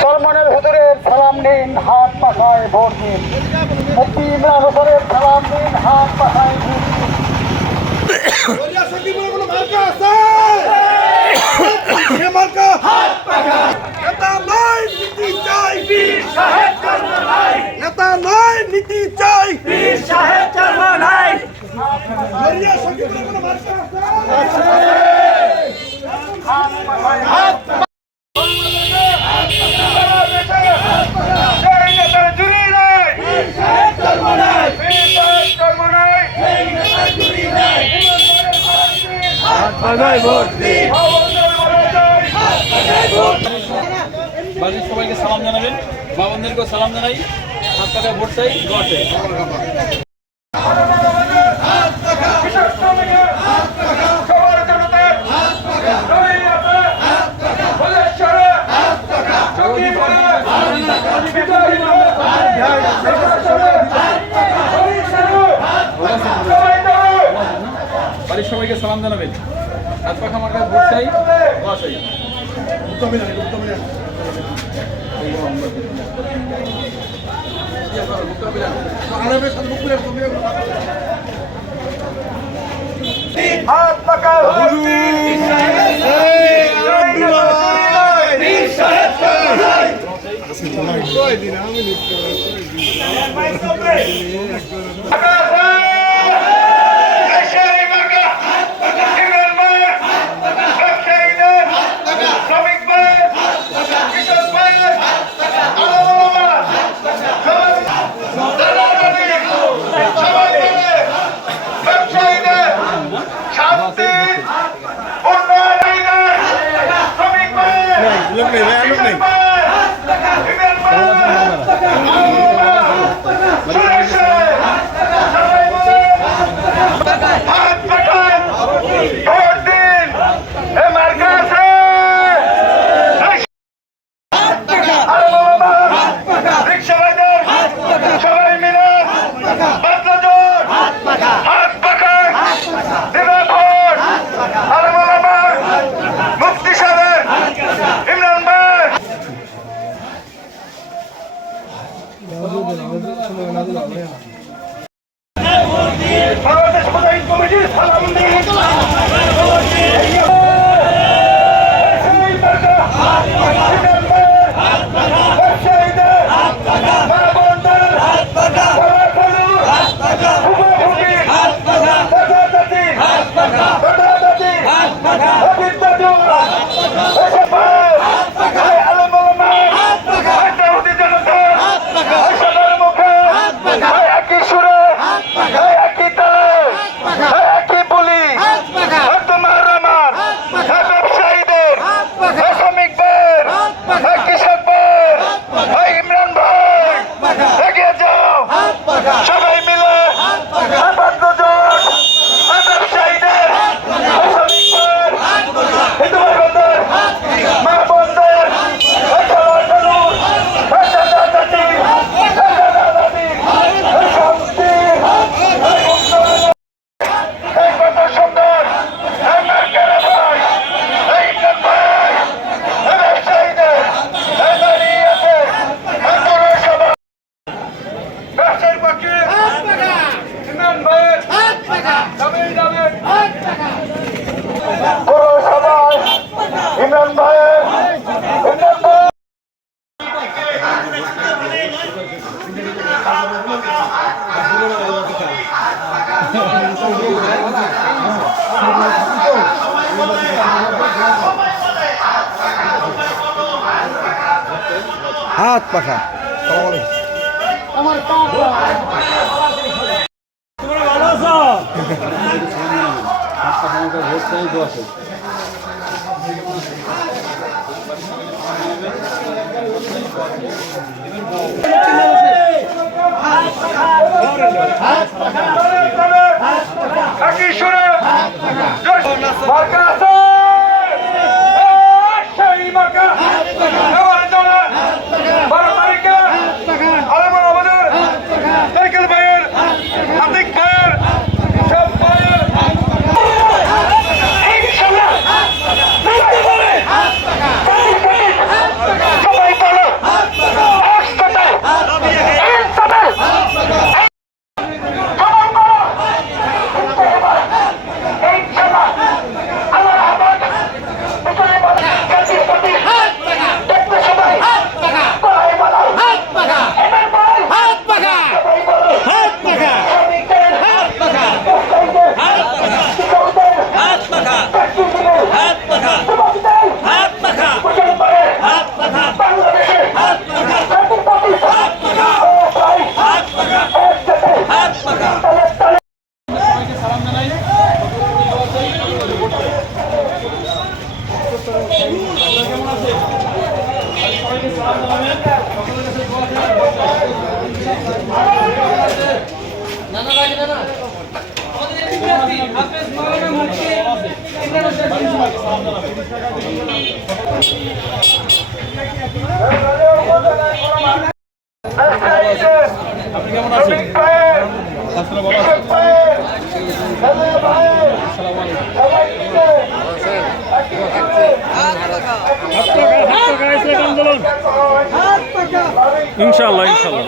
সলমানের হুজুরের সালাম নিন, হাত পাখায় ভোট দিন। মুফতি ইমরান হোসেনের সালাম নিন, হাত পাখায় ভোট দিন। নেতা নয় নীতি চাই, বীর সাহেব জন্ম নাই। নেতা নয় নীতি চাই, বীর সাহেব জন্ম নাই। বাড়ির সবাইকে সালাম জানাবেন, বাবাদেরকেও সালাম জানাই। হাত পাখায় ভোট চাই, দোয়া চাই। বাড়ির সবাইকে সালাম জানাবেন, হাত পাখা মার্কায় ভোট চাই, দোয়া চাই। হাত পাখায় ভোট দিন। বাংলাদেশ প্রধান কমিটির সালাম দিন। ইমরান ভাইয়ের হাত পাখা। আমার ভোট চাই, দোয়া চাই। সবাই সবাইকে সালাম জানাবেন সকলের কাছে দোয়া চাই। নানা লাগে নানা আমাদের বিদ্যার্থী হাফেজ মাওলানা মুফতি বাড়ির সবাইকে সালাম জানাবেন। আপনি কেমন আছেন? আসলে ভালো আছেন? আসসালামু আলাইকুম। ইনশাআল্লাহ ইনশাআল্লাহ